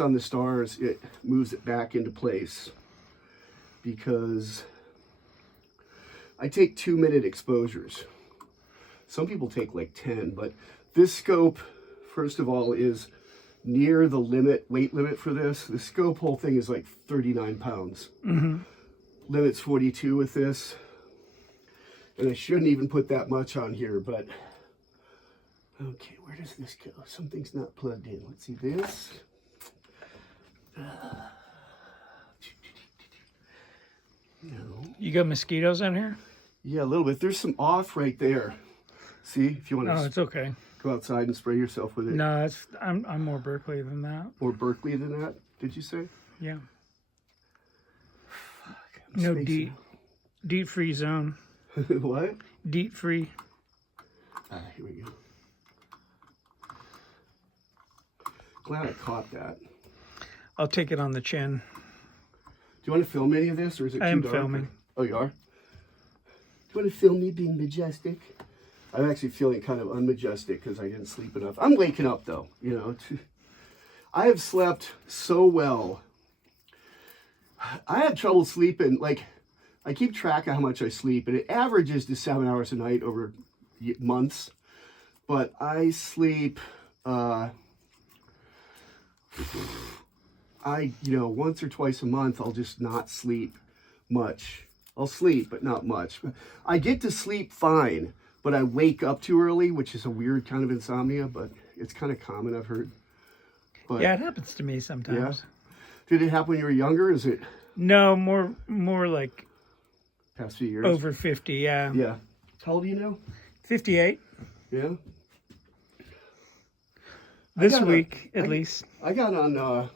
on the stars, it moves it back into place because I take 2-minute exposures. Some people take like 10, but this scope, first of all, is near the weight limit for this. The scope whole thing is like 39 pounds. Limit's 42 with this. And I shouldn't even put that much on here, but okay, where does this go? Something's not plugged in. Let's see this. No. You got mosquitoes in here? Yeah, a little bit. There's some off right there. See, if you want to. Oh, it's okay. Go outside and spray yourself with it. No, I'm more Berkeley than that. More Berkeley than that, did you say? Yeah. Fuck, No DEET free zone. What? DEET free. Here we go. Glad I caught that. I'll take it on the chin. Do you want to film any of this, or is it too dark? I am filming. Oh, you are? Do you want to film me being majestic? I'm actually feeling kind of unmajestic because I didn't sleep enough. I'm waking up, though. You know, I have slept so well. I had trouble sleeping. Like, I keep track of how much I sleep, and it averages to 7 hours a night over months. But I sleep, once or twice a month, I'll just not sleep much. I'll sleep, but not much. I get to sleep fine, but I wake up too early, which is a weird kind of insomnia, but it's kind of common, I've heard. But, Yeah, it happens to me sometimes. Yeah? Did it happen when you were younger? Is it No, more like past few years? over 50, yeah. Yeah. How old are you now? 58. Yeah. This week, at least. I got on, I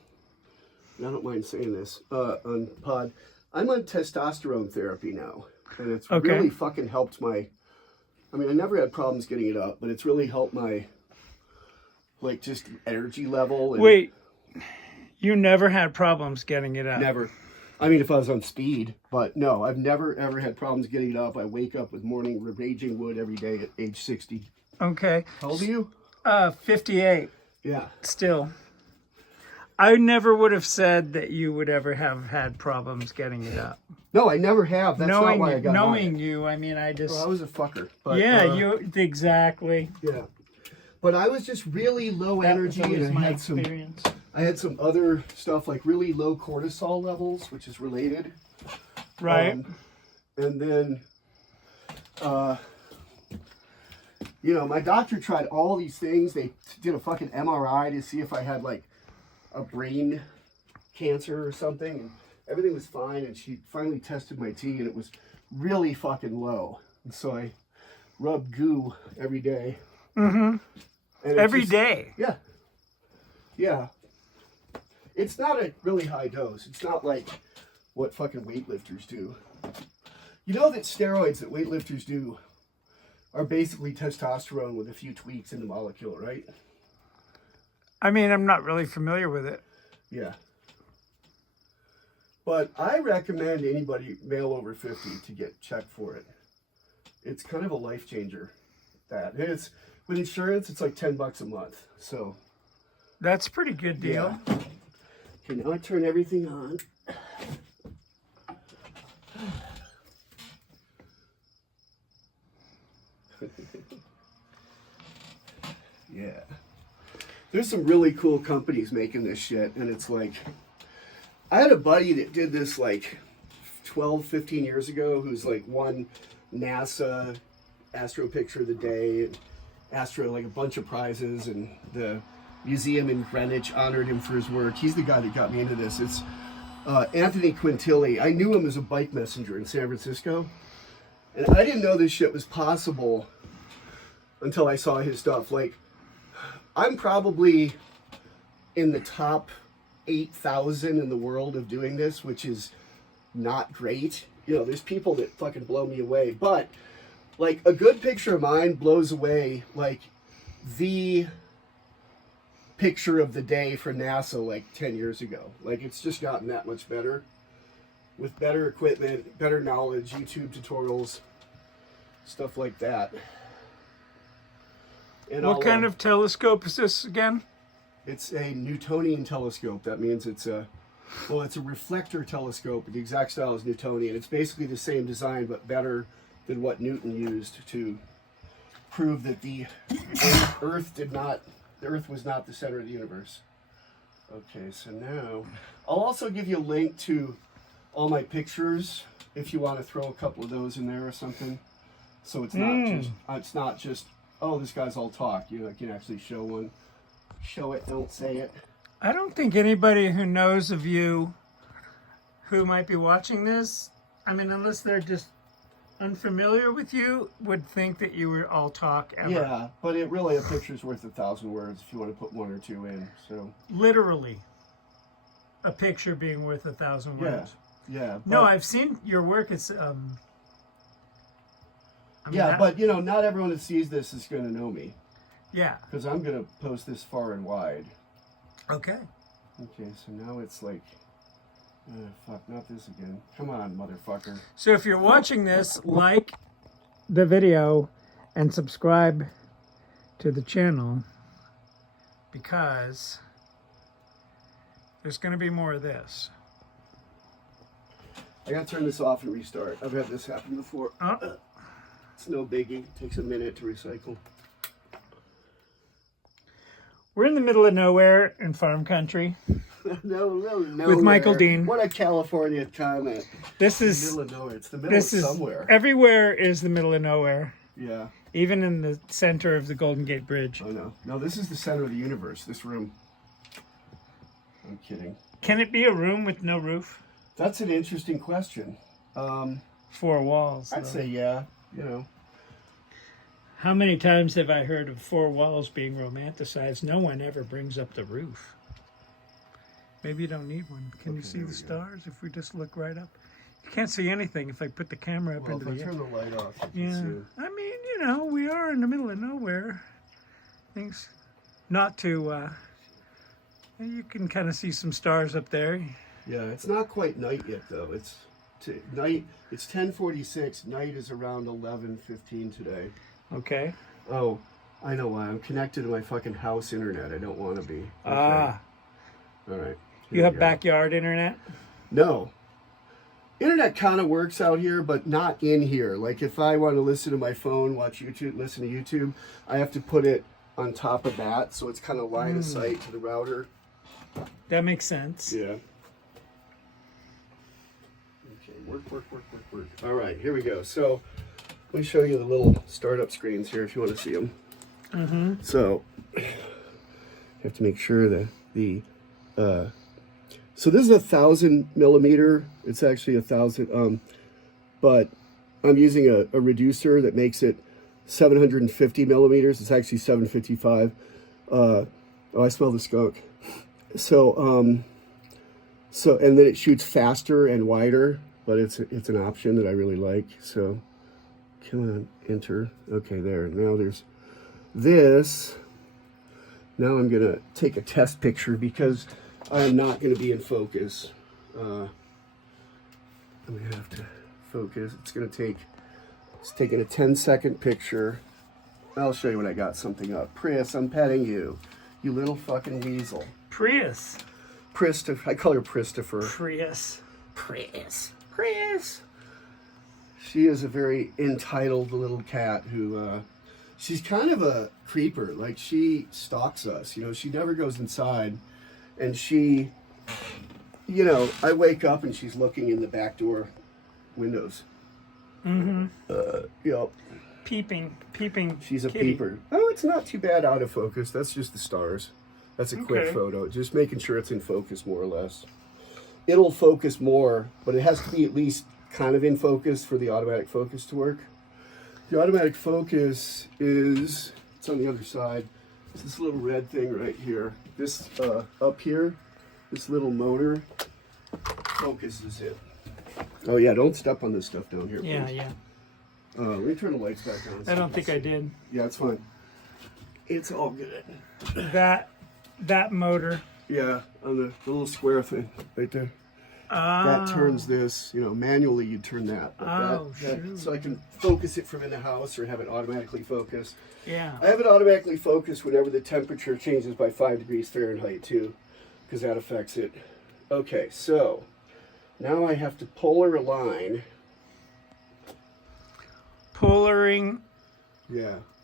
don't mind saying this, on pod. I'm on testosterone therapy now. And it's really fucking helped I never had problems getting it up, but it's really helped my, like, just energy level. And Wait, you never had problems getting it up? Never. I mean, if I was on speed, but no, I've never, ever had problems getting it up. I wake up with morning raging wood every day at age 60. Okay. How old are you? 58. Yeah. Still. I never would have said that you would ever have had problems getting it up. No, I never have. That's not why I got knowing you, I mean, I just... Well, I was a fucker. But, yeah, exactly. Yeah. But I was just really low energy, and I had some other stuff, like really low cortisol levels, which is related. Right. And then, my doctor tried all these things. They did a fucking MRI to see if I had, like, a brain cancer or something, and everything was fine. And she finally tested my T, and it was really fucking low. And so I rubbed goo every day. Mm-hmm. Every day? Yeah. Yeah. It's not a really high dose. It's not like what fucking weightlifters do. You know that steroids that weightlifters do are basically testosterone with a few tweaks in the molecule, right? I mean, I'm not really familiar with it. Yeah. But I recommend anybody, male over 50, to get checked for it. It's kind of a life changer. And it's, with insurance, it's like $10 a month. So that's a pretty good deal. Yeah. Okay, now I turn everything on. Yeah. There's some really cool companies making this shit, and it's like, I had a buddy that did this like 12, 15 years ago, who's like won NASA Astro Picture of the Day, and like a bunch of prizes, and the museum in Greenwich honored him for his work. He's the guy that got me into this. It's Anthony Quintilli. I knew him as a bike messenger in San Francisco, and I didn't know this shit was possible until I saw his stuff. Like, I'm probably in the top 8,000 in the world of doing this, which is not great. There's people that fucking blow me away, but like a good picture of mine blows away like the picture of the day for NASA like 10 years ago. Like, it's just gotten that much better with better equipment, better knowledge, YouTube tutorials, stuff like that. And what kind of telescope is this again? It's a Newtonian telescope. That means it's a reflector telescope. The exact style is Newtonian. It's basically the same design, but better than what Newton used to prove that the Earth was not the center of the universe. Okay, so now I'll also give you a link to all my pictures if you want to throw a couple of those in there or something. So it's not just oh, this guy's all talk. You know, I can actually show one. Show it, don't say it. I don't think anybody who knows of you who might be watching this, I mean, unless they're just unfamiliar with you, would think that you were all talk ever. Yeah, but a picture's worth 1,000 words if you want to put one or two in. So literally, a picture being worth 1,000 words. Yeah. No, I've seen your work. It's but you know, not everyone that sees this is going to know me. Yeah. Because I'm going to post this far and wide. Okay. Okay, so now it's like, fuck, not this again. Come on, motherfucker. So if you're watching this, like the video and subscribe to the channel, because there's going to be more of this. I got to turn this off and restart. I've had this happen before. It's no biggie. It takes a minute to recycle. We're in the middle of nowhere in farm country. No. With Michael Dean. What a California comment. This is the middle of nowhere. It's the middle of somewhere. Everywhere is the middle of nowhere. Yeah. Even in the center of the Golden Gate Bridge. Oh no. No, this is the center of the universe, this room. I'm kidding. Can it be a room with no roof? That's an interesting question. 4 walls. I'd say yeah, you know. How many times have I heard of 4 walls being romanticized? No one ever brings up the roof. Maybe you don't need one. Can you see the stars if we just look right up? You can't see anything if I put the camera up into the air. If I turn the light off, you yeah. can see. I mean, you know, we are in the middle of nowhere. Things not to, you can kind of see some stars up there. Yeah, it's not quite night yet though. It's night. It's 10:46. Night is around 11:15 today. Okay. Oh, I know why. I'm connected to my fucking house internet. I don't want to be. Okay. Ah. All right. You have backyard internet? No. Internet kind of works out here, but not in here. Like if I want to listen to my phone, watch YouTube, listen to YouTube, I have to put it on top of that, so it's kind of line of sight to the router. That makes sense. Yeah. Okay, work. All right, here we go. So let me show you the little startup screens here if you want to see them. Mm-hmm. So you have to make sure that so this is 1,000 millimeter. It's actually 1,000, but I'm using a reducer that makes it 750 millimeters. It's actually 755. Oh, I smell the skunk. So, and then it shoots faster and wider, but it's an option that I really like. So, come on, enter. Okay, there. Now there's this. Now I'm gonna take a test picture because I am not gonna be in focus. I'm gonna have to focus. It's taking a 10-second picture. I'll show you when I got something up. Prius, I'm petting you. You little fucking weasel. Prius. I call her Christopher. Prius. She is a very entitled little cat who, she's kind of a creeper. Like, she stalks us. You know, she never goes inside. And she, you know, I wake up and she's looking in the back door windows. Mm-hmm. Yep. Peeping. She's a kitty. peeper. Oh, it's not too bad out of focus. That's just the stars. That's a quick photo. Just making sure it's in focus more or less. It'll focus more, but it has to be at least kind of in focus for the automatic focus to work. The automatic focus it's on the other side. It's this little red thing right here. This up here, this little motor focuses it. Oh yeah, don't step on this stuff down here, please. Yeah. Let me turn the lights back on. I don't think I did. Yeah, it's fine. It's all good. That motor. Yeah, on the little square thing right there. That turns this, manually you'd turn that. But shoot. so I can focus it from in the house or have it automatically focus. Yeah. I have it automatically focused whenever the temperature changes by 5 degrees Fahrenheit too, because that affects it. Okay, so now I have to polar align. Polar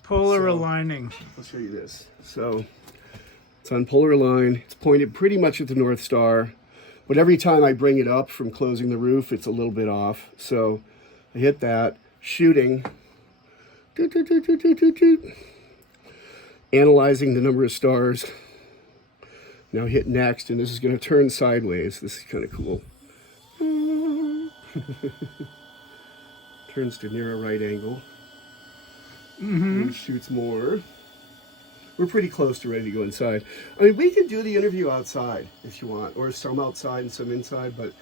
aligning. I'll show you this. So it's on polar align. It's pointed pretty much at the North Star, but every time I bring it up from closing the roof, it's a little bit off. So I hit that, shooting, analyzing the number of stars. Now hit next, and this is going to turn sideways. This is kind of cool. Turns to near a right angle. And shoots more. We're pretty close to ready to go inside. I mean, we can do the interview outside if you want, or some outside and some inside, but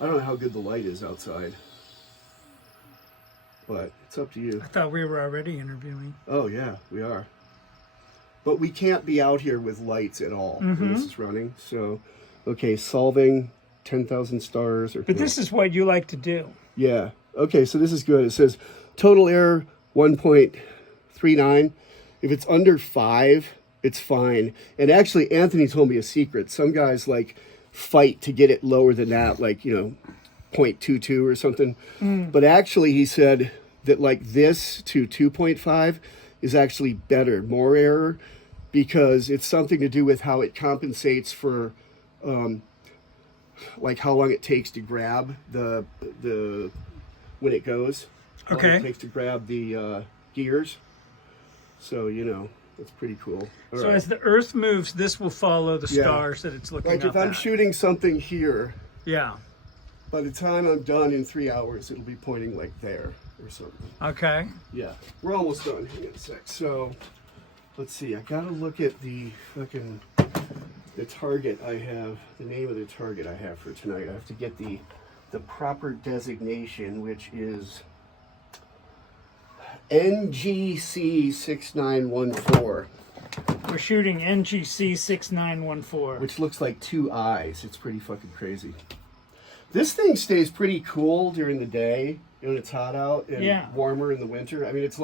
I don't know how good the light is outside. But it's up to you. I thought we were already interviewing. Oh, yeah, we are. But we can't be out here with lights at all when this is running. So, okay, solving 10,000 stars. But this is what you like to do. Yeah. Okay, so this is good. It says total error 1.39. If it's under 5, it's fine. And actually, Anthony told me a secret. Some guys fight to get it lower than that, 0.22 or something. But actually, he said that this to 2.5 is actually better, more error, because it's something to do with how it compensates for how long it takes to grab the when it goes. How long it takes to grab the gears. So, that's pretty cool. All so right. as the Earth moves, this will follow the stars that it's looking up if I'm at. shooting something here, Yeah. by the time I'm done in 3 hours, it'll be pointing there or something. Okay. Yeah, we're almost done. Hang on a sec. So, let's see. I gotta look at the target I have, the name of the target I have for tonight. I have to get the proper designation, which is NGC 6914. We're shooting NGC 6914. Which looks like 2 eyes. It's pretty fucking crazy. This thing stays pretty cool during the day when it's hot out and warmer in the winter. I mean, it's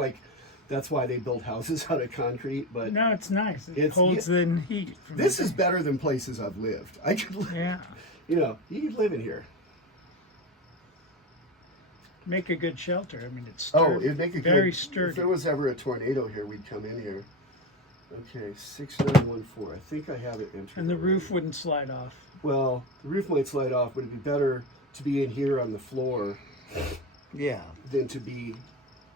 that's why they build houses out of concrete. But no, it's nice. It holds in heat. This is better than places I've lived. I could, you could live in here. Make a good shelter. I mean, it's sturdy. It'd make a very good, sturdy. If there was ever a tornado here, we'd come in here. Okay, 6914. I think I have it entered. And the roof wouldn't slide off. Well, the roof might slide off, but it'd be better to be in here on the floor than to be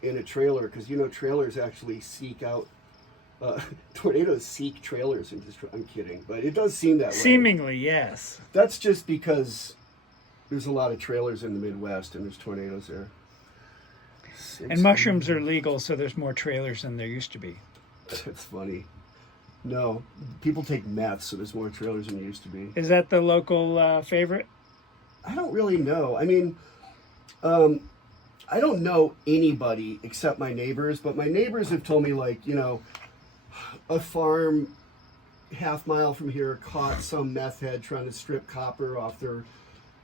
in a trailer, because trailers actually seek out tornadoes seek trailers. I'm kidding, but it does seem that way. Seemingly, yes. That's just because there's a lot of trailers in the Midwest and there's tornadoes there. And mushrooms are legal, so there's more trailers than there used to be. That's funny. No, people take meth, so there's more trailers than there used to be. Is that the local favorite? I don't really know. I mean, I don't know anybody except my neighbors, but my neighbors have told me, a farm half mile from here caught some meth head trying to strip copper off their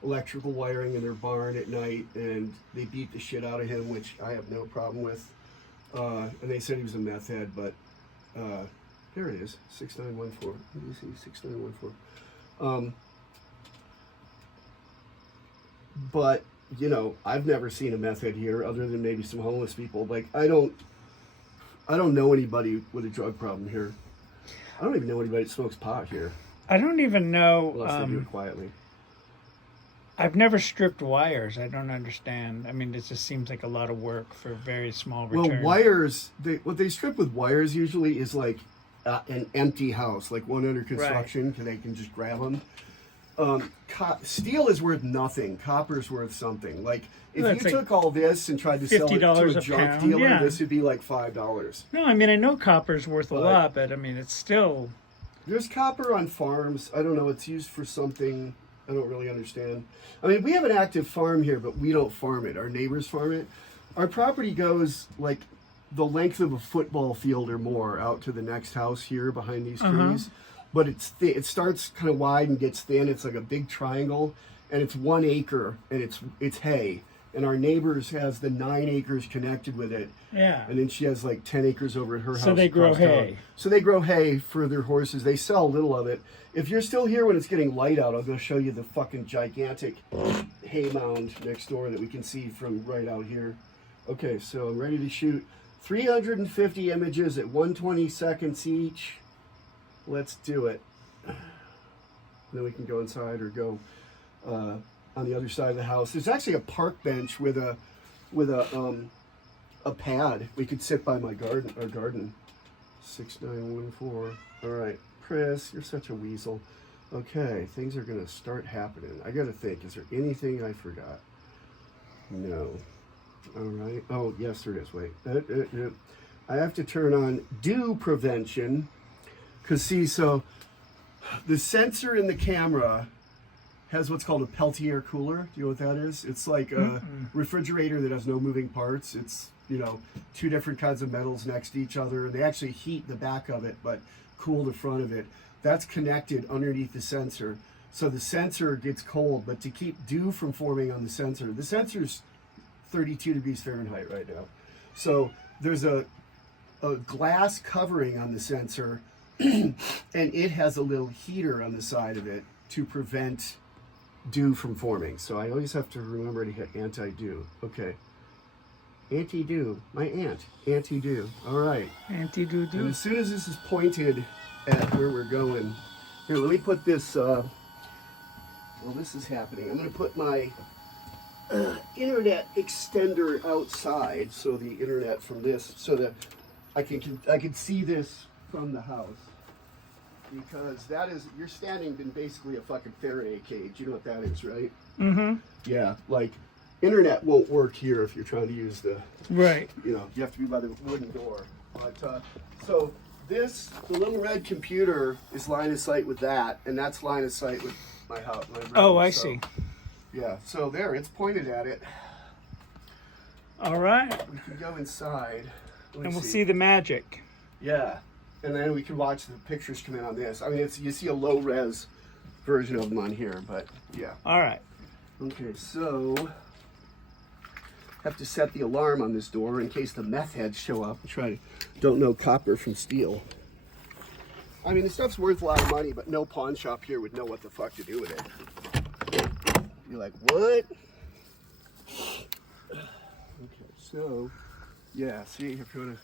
electrical wiring in their barn at night, and they beat the shit out of him, which I have no problem with. And they said he was a meth head, but there it is, 6914. Let me see, 6914. But I've never seen a meth head here, other than maybe some homeless people. I don't know anybody with a drug problem here. I don't even know anybody that smokes pot here. I don't even know. Unless they do it quietly. I've never stripped wires. I don't understand. I mean, it just seems like a lot of work for a very small return. Well, wires, what they strip with wires usually is an empty house, one under construction, because they can just grab them. Steel is worth nothing. Copper's worth something. If you took all this and tried to sell it to a junk dealer, this would be $5. No, I mean, I know copper's worth a lot, but I mean, it's still... There's copper on farms. I don't know. It's used for something I don't really understand. I mean, we have an active farm here, but we don't farm it. Our neighbors farm it. Our property goes the length of a football field or more out to the next house here behind these trees. but it's it starts kind of wide and gets thin. It's like a big triangle, and it's 1 acre, and it's hay. And our neighbors has the 9 acres connected with it. Yeah. And then she has like 10 acres over at her house. So they grow hay. So they grow hay for their horses. They sell a little of it. If you're still here when it's getting light out, I'll go show you the fucking gigantic hay mound next door that we can see from right out here. Okay, so I'm ready to shoot 350 images at 120 seconds each. Let's do it. Then we can go inside or go on the other side of the house. There's actually a park bench with a pad. We could sit by my garden. 6914. All right, Chris, you're such a weasel. Okay, things are gonna start happening. I gotta think. Is there anything I forgot? No. All right. Oh, yes, there is. Wait. I have to turn on dew prevention, because see, so the sensor in the camera has what's called a Peltier cooler. Do you know what that is? It's like a refrigerator that has no moving parts. It's, you know, 2 different kinds of metals next to each other. They actually heat the back of it, but cool the front of it. That's connected underneath the sensor. So the sensor gets cold, but to keep dew from forming on the sensor's 32 degrees Fahrenheit right now. So there's a glass covering on the sensor, and it has a little heater on the side of it to prevent dew from forming. So I always have to remember to hit anti-dew. Okay. Anti-dew. My aunt. Anti-dew. All right. Anti-dew. And as soon as this is pointed at where we're going, here, let me put this, well, this is happening. I'm going to put my internet extender outside, so the internet from this, so that I can see this from the house. Because that is, you're standing in basically a fucking Faraday cage. You know what that is, right? Mm-hmm. Yeah, like internet won't work here if you're trying to use the, right. You know, you have to be by the wooden door. But so this, the little red computer is line of sight with that, and that's line of sight with my house. My room. Oh, I see. Yeah, so there, it's pointed at it. All right. We can go inside. And we'll see the magic. Yeah. And then we can watch the pictures come in on this. I mean, it's, you see a low res version of them on here, but yeah. All right. Okay, so have to set the alarm on this door in case the meth heads show up and try to don't know copper from steel. I mean, the stuff's worth a lot of money, but no pawn shop here would know what the fuck to do with it. You're like, what? Okay, so yeah, see if you wanna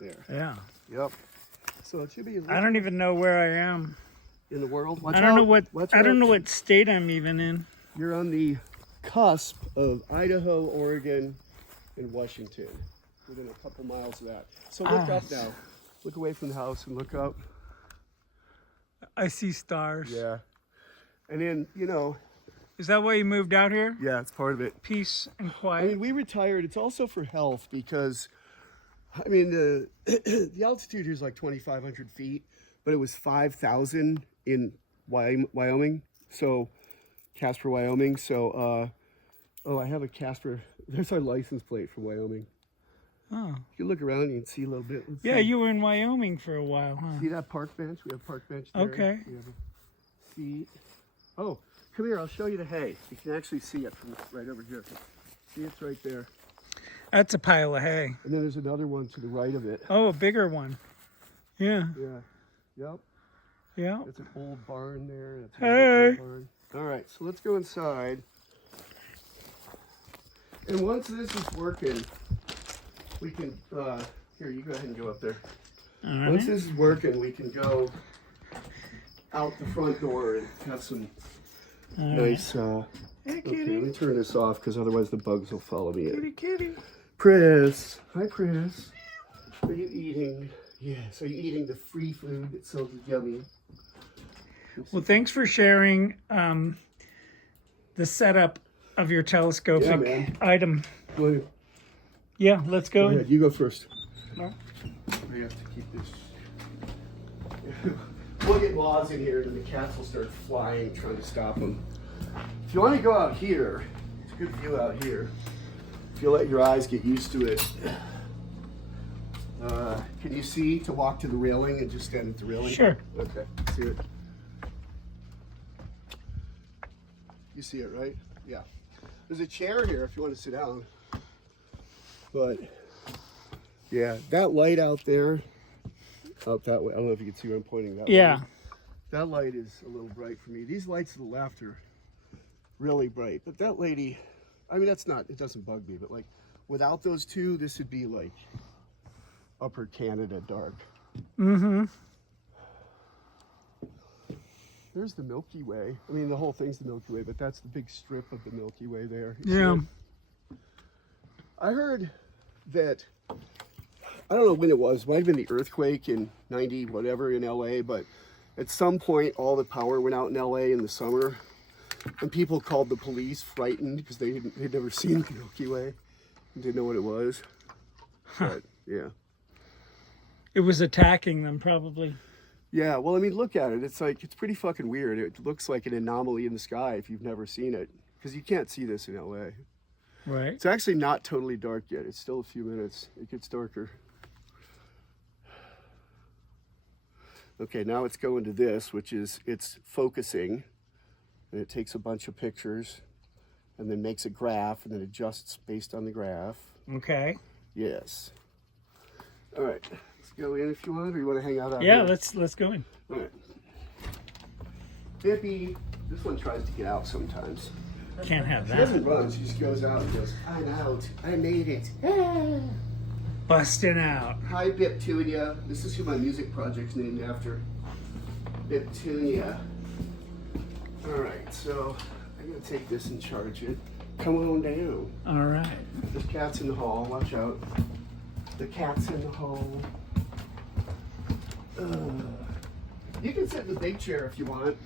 there. Yeah. Yep. So it should be. I don't even know where I am in the world. I don't know what state I'm even in. You're on the cusp of Idaho, Oregon, and Washington. Within a couple miles of that. So look up now. Look away from the house and look up. I see stars. Yeah. And then, you know. Is that why you moved out here? Yeah, it's part of it. Peace and quiet. I mean, we retired. It's also for health because, I mean, the altitude here is like 2,500 feet, but it was 5,000 in Wyoming. So, Casper, Wyoming. So, oh, I have a Casper. There's our license plate for Wyoming. Oh. You can look around and you can see a little bit. Let's yeah, see. you were in Wyoming for a while, huh? See that park bench? We have a park bench there. Okay. We have a seat. Oh, come here. I'll show you the hay. You can actually see it from right over here. See, it's right there. That's a pile of hay. And then there's another one to the right of it. Oh, a bigger one. Yeah. Yeah. Yep. Yeah. That's an old barn there. That's hey. Old barn. All right, so let's go inside. And once this is working, we can, here, you go ahead and go up there. All right. Once this is working, we can go out the front door and have some nice, hey, okay, kitty. let me turn this off because otherwise the bugs will follow me in. Kitty. Pris, hi Pris. Are you eating? Yes, are you eating the free food that sounds yummy? Well, thanks for sharing the setup of your telescopic item. Well, Yeah, let's go. go ahead, you go first. No. We have to keep this. We'll get laws in here and the cats will start flying, trying to stop them. If you want to go out here, it's a good view out here. If you let your eyes get used to it. Can you see to walk to the railing and just stand at the railing? Sure. Okay, see it? You see it, right? Yeah. There's a chair here if you want to sit down. But, yeah, that light out there, out that way, I don't know if you can see where I'm pointing that way. Yeah. That light is a little bright for me. These lights to the left are really bright. But that lady, I mean, that's not, it doesn't bug me, but like, without those two, this would be like upper Canada dark. Mm-hmm. There's the Milky Way. I mean, the whole thing's the Milky Way, but that's the big strip of the Milky Way there. You see Yeah. it? I heard that, I don't know when it was, might have been the earthquake in 90 whatever in LA, but at some point all the power went out in LA in the summer, and people called the police frightened because they'd never seen the Milky Way and didn't know what it was. But yeah. It was attacking them, probably. Yeah, well, I mean, look at it. It's like, it's pretty fucking weird. It looks like an anomaly in the sky if you've never seen it, because you can't see this in LA. Right. It's actually not totally dark yet. It's still a few minutes. It gets darker. Okay, now it's going to this, which is, it's focusing, and it takes a bunch of pictures, and then makes a graph, and then adjusts based on the graph. Okay. Yes. All right, let's go in if you want, or you want to hang out out Yeah, here? let's go in. All right. Bippy, this one tries to get out sometimes. Can't have She that. doesn't run, she just goes out and goes, I'm out, I made it. Ah. Busting out. Hi, Biptunia. This is who my music project's named after. Biptunia. All right, so I'm gonna take this and charge it. Come on down. All right. There's cats in the hall, watch out. The cat's in the hall. You can sit in the big chair if you want,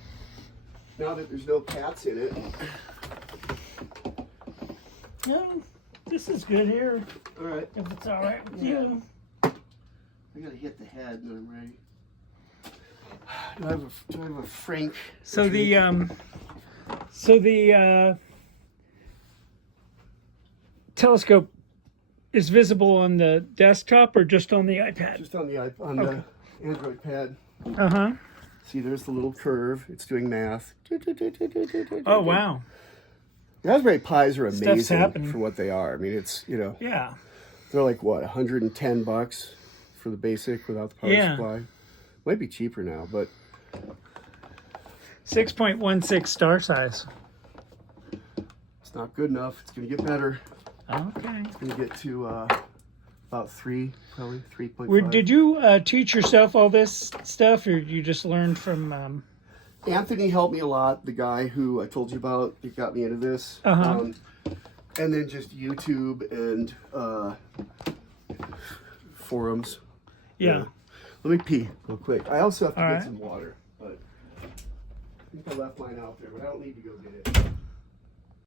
now that there's no cats in it. No, this is good here, All right. if it's all right with Yeah. you. I gotta hit the head and then I'm ready. Do I have a Frank? So the telescope is visible on the desktop or just on the iPad? Just on the Okay. the Android pad. Uh-huh. See, there's the little curve. It's doing math. Oh, wow. Raspberry Pis are Stuff's amazing happening. for what they are. I mean, it's, you know, Yeah. they're like, what, $110 for the basic without the power Yeah. supply? Might be cheaper now, but 6.16 star size. it's not good enough. It's going to get better. Okay. It's going to get to about 3, probably 3.5. Did you teach yourself all this stuff, or you just learned from... Anthony helped me a lot, the guy who I told you about, he got me into this. Uh-huh. And then just YouTube and forums. Yeah. Let me pee real quick. I also have to All get right. some water, but I think I left mine out there, but I don't need to go get it.